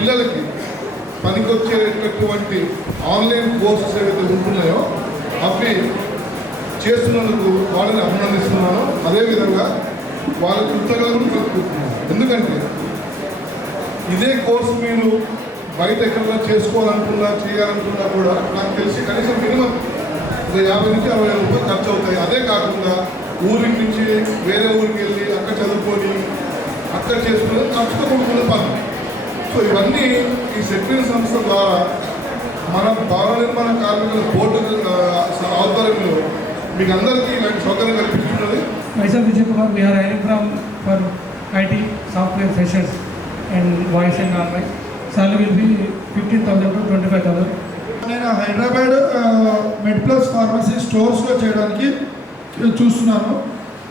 పిల్లలకి పనికొచ్చేటటువంటి online courses ఏవైతే ఉంటున్నాయో అవి చేస్తున్నందుకు వాళ్ళని అభినందిస్తున్నాను. అదేవిధంగా వాళ్ళ కృతజ్ఞతలు తెలుపుకుంటున్నాను. ఎందుకంటే ఇదే కోర్సు మీరు బయట ఎక్కడైనా చేసుకోవాలనుకున్నా చేయాలనుకున్నా కూడా నాకు తెలిసి కనీసం మినిమం 50 నుంచి 60 రూపాయలు ఖర్చు అవుతాయి. అదే కాకుండా ఊరికి నుంచి వేరే ఊరికి వెళ్ళి అక్కడ చదువుకొని అక్కడ చేసుకునే ఖర్చుతో కూడుకున్న పని. సో ఇవన్నీ ఈ సెట్విన్ సంస్థ ద్వారా మన భవన నిర్మాణ కార్మికుల బోర్డు ఆధ్వర్యంలో మీకు అందరికీ ఇలాంటి సౌకర్యం కల్పిస్తున్నది. Myself Vijay Kumar, we are hiring for IT software freshers and voice and online. Salary will be 15,000 to 25,000. నేను హైదరాబాద్ మెడ్ప్లస్ ఫార్మసీ స్టోర్స్లో చేయడానికి చూస్తున్నాను.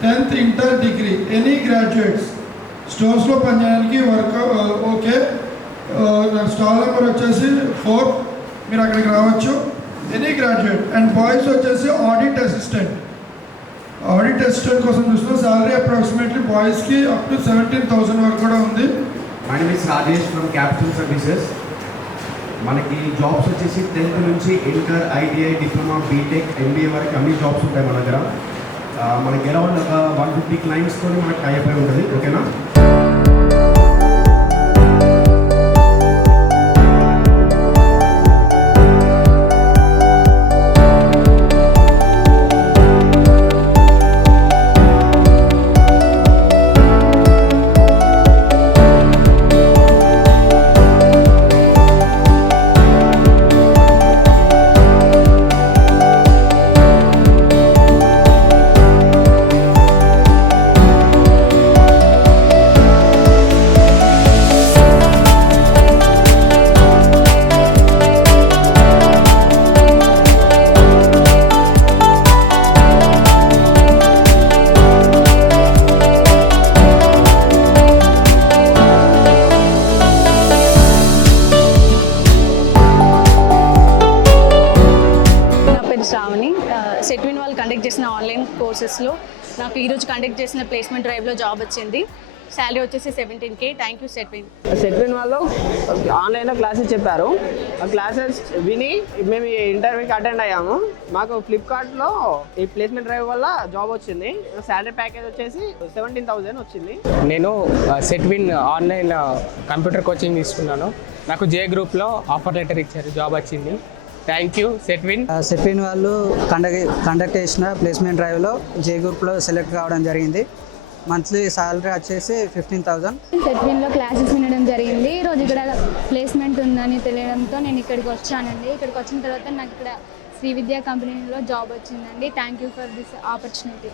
10th inter degree any graduates స్టోర్స్లో పనిచేయడానికి వర్క్ ఓకే. నా స్టాల్ నెంబర్ వచ్చేసి 4, మీరు అక్కడికి రావచ్చు. ఎనీ గ్రాడ్యుయేట్ అండ్ బాయ్స్ వచ్చేసి ఆడిట్ అసిస్టెంట్ కోసం చూస్తున్నాం. సాలరీ అప్రాక్సిమేట్లీ బాయ్స్కి అప్ టు 17,000 వరకు కూడా ఉంది. My name is Rajesh from capital services. మనకి జాబ్స్ వచ్చేసి 10th నుంచి inter, ITI, diploma, BTech, MBA వరకు అన్ని జాబ్స్ ఉంటాయి మన దగ్గర. మనకి అరౌండ్ ఒక 150 క్లయింట్స్తో మనకి టై అయి ఉంటుంది. ఓకేనా? సెట్విన్ వాళ్ళు కండక్ట్ చేసిన ఆన్లైన్ కోర్సెస్లో నాకు ఈరోజు కండక్ట్ చేసిన ప్లేస్మెంట్ డ్రైవ్లో జాబ్ వచ్చింది. శాలరీ వచ్చేసి 17K. థ్యాంక్ యూ సెట్విన్ వాళ్ళు ఆన్లైన్లో క్లాసెస్ చెప్పారు. ఆ క్లాసెస్ విని మేము ఇంటర్వ్యూకి అటెండ్ అయ్యాము. మాకు ఫ్లిప్కార్ట్లో ఈ ప్లేస్మెంట్ డ్రైవ్ వల్ల జాబ్ వచ్చింది. శాలరీ ప్యాకేజ్ వచ్చేసి 17,000 వచ్చింది. నేను సెట్విన్ ఆన్లైన్ కంప్యూటర్ కోచింగ్ తీసుకున్నాను. నాకు జే గ్రూప్లో ఆఫర్ లెటర్ ఇచ్చారు, జాబ్ వచ్చింది. Thank you Setwin. సెట్విన్ వాళ్ళు కండక్ట్ చేసిన ప్లేస్మెంట్ డ్రైవ్లో జే గ్రూప్లో సెలెక్ట్ కావడం జరిగింది. మంత్లీ సాలరీ వచ్చేసి 15,000. సెట్విన్లో క్లాసెస్ వినడం జరిగింది. ఈరోజు ఇక్కడ ప్లేస్మెంట్ ఉందని తెలియడంతో నేను ఇక్కడికి వచ్చానండి. ఇక్కడికి వచ్చిన తర్వాత నాకు ఇక్కడ శ్రీ విద్యా కంపెనీలో జాబ్ వచ్చిందండి. Thank you for this opportunity.